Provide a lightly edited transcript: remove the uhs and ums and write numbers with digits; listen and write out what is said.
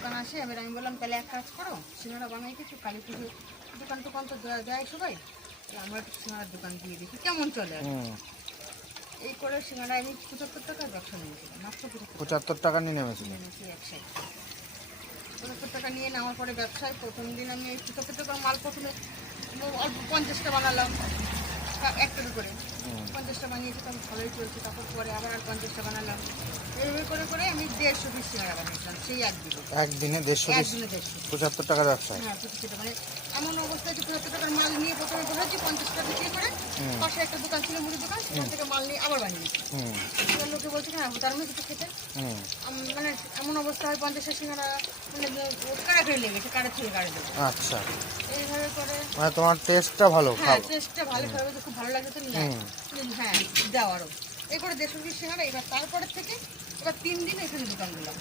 দোকান আসে। এবার আমি বললাম তাহলে এক কাজ করো, সিঙ্গাড়া বানাই কিছু, কালী পুজো দোকান টোকান তো দেয় সবাই, তাহলে আমরা একটু সিঙ্গাড়ার দোকান দিয়ে দেখি কেমন চলে আর কি। এই করে সিঙ্গাড়া আমি 75 টাকার ব্যবসা নিয়েছিলাম, মাত্র 75 টাকা নিয়ে নেমেছিলেন। নিয়েছি একসাথে 75 টাকা নিয়ে নেওয়ার পরে ব্যবসায় প্রথম দিন আমি এই 75 টাকার মাল প্রথমে অল্প 50টা বানালাম একটা করে, 50টা বানিয়েছি, তখন ভালোই চলছে। তারপর পরে আবার আর 50টা বানালাম, এইভাবে করে করে আমি 150 পিস সিঙ্গাড়া বানিয়েছিলাম সেই একদিনে। একদিনে 150 পিস, একদিনে 150। 75 টাকার ব্যবসা। হ্যাঁ, ছোটো মানে এমন অবস্থায় যে 75 টাকার মাল নিয়ে প্রথমে বলেছি 50টা বিক্রি করে, পাশে একটা দোকান ছিল মুড়ির দোকান, সেখান থেকে মাল নিয়ে আবার বানিয়েছি। এবার লোকে বলছে হ্যাঁ তার মধ্যে কিছু খেতে মানে এমন অবস্থা হয় 50টা সিঙ্গাড়া মানে কাড়াকাড়ি লেগেছে, কাড়া ছেড়ে কাড়ে দেবো। আচ্ছা, এইভাবে করে মানে তোমার টেস্টটা ভালো, হ্যাঁ খাও। টেস্টটা ভালো, খাবে তো খুব ভালো লাগে তো নিয়ে হ্যাঁ দেওয়ারও। এই করে 150 পিস সিঙ্গাড়া। এবার তারপরে থেকে এবার 3 দিন এখানে দোকান দিলাম।